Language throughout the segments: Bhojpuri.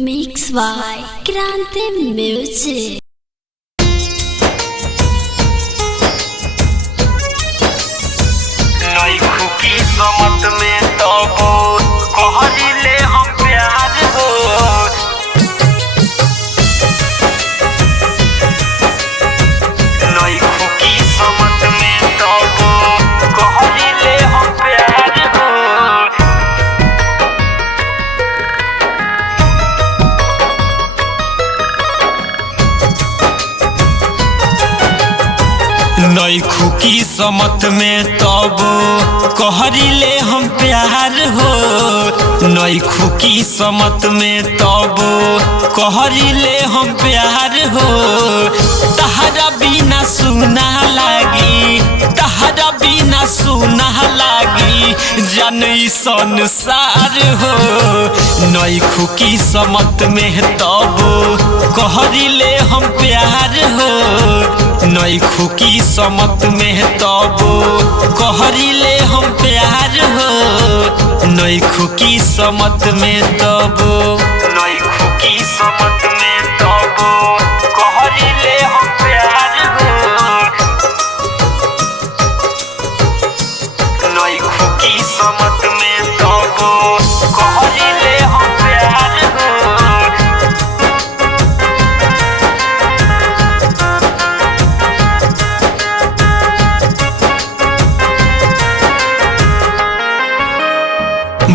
Mix by Grande Music. नई खुकी समत में तबो कहले हम प्यार हो। नई खुकी समत में तबो कहले हम प्यार हो। नई खुकी समत में तब कहले हम प्यार हो। नई खुकी समत में तब कहले हम प्यार हो। तहरा बिना सुना लागी, तहरा बिना सुना लागी जन संसार हो। नई खुकी समत में तब कहले हम प्यार हो। नई खुकी समत में तब कहले हम प्यार हो। नई खुकी समत में तब, नई खुकी समत में तब कहले हम प्यार हो। नई खुकी समत में तब कहले हम प्यार हो।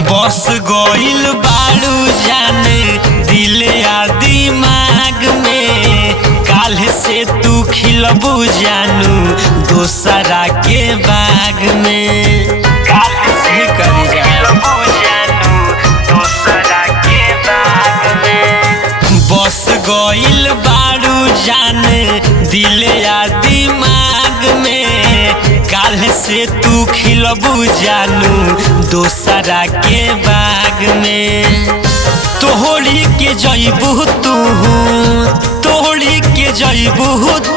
बस गइल बाड़ू जाने दिल आ दिमाग में। काल्ह से तू खिलबू जानू दोसरा के बाग में। काल्ह से खिलबू जानू दोसरा के बाग में। बस गइल बाड़ू जाने दिल आ दिमाग में। काल्ह से तू खिलबू जानू दोसरा के बाग में। तोहड़ी के जइबू तू, तोहड़ी के जइबू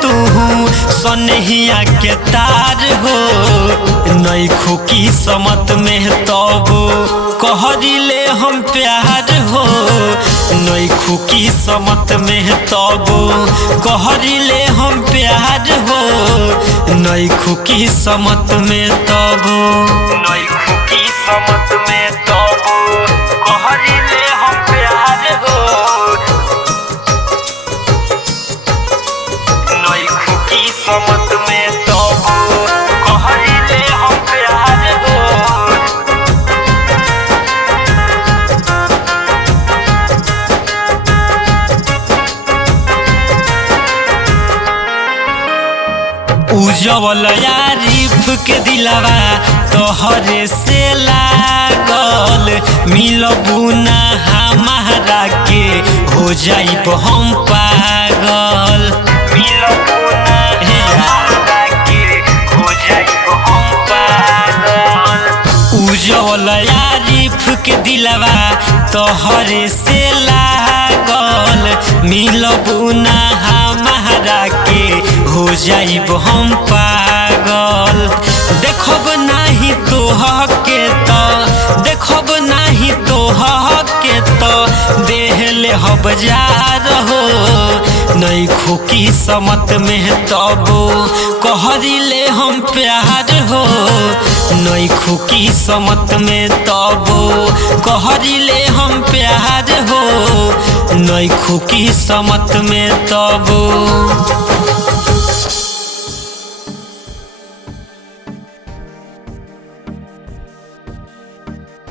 तू सनहिया के तार हो। नई खुकी समत में तब कहले हम प्यार हो। नई खुकी समत में तब कहले हम प्यार हो। नई खुकी समत में तब, नई खुकी समत में तब कहले हम प्यार हो। नई खुकी समत में तब कहले हम प्यार हो। उजवल यारीफ के दिलवा तोहरे से लागल। मिलबू ना हमारा के हो जाइब हम पागल। मिलबू ना हमारा के हो जाइब हम पागल। उजवल यारीफ के दिलवा तोहरे से लागल। मिलबू ना हमारा के हो जाइब हम पागल। देखब नाही तोह के तो, देखब नाही तोह के तो देहले हब जा रहो। नई खुकी समत में तब कहले हम प्यार हो। नई खुकी समत में तब कहले हम प्यार हो। नई खुकी समत में तब